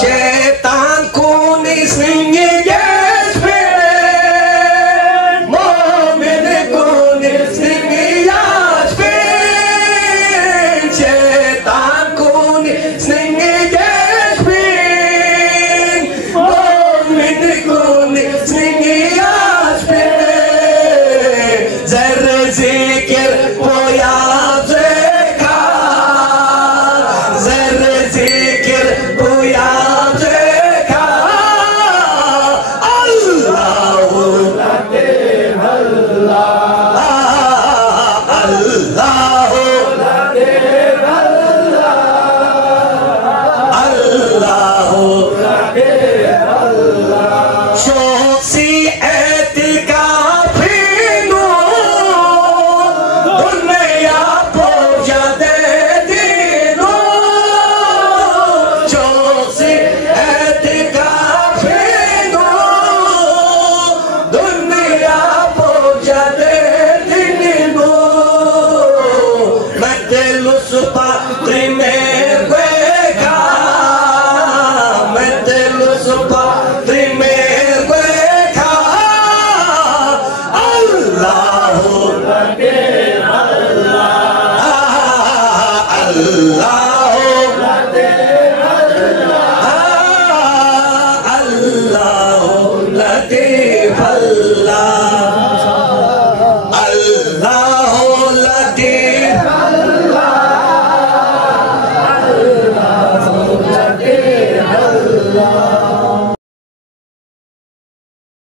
Şeytan kunisini geçmeyin, mu'min kunisini yaşmayın. Şeytan kunisini geçmeyin, mu'min kunisini yaşmayın. Zerre zikir boyaz ekar, zerre zikir boyaz ekar. Allahu Allahu Allahu çok etikafinu dünya boca dedinu, çok etikafinu dünya boca dedinu. Metelus primer hueca, metelus primer hueca. Allahu Allah.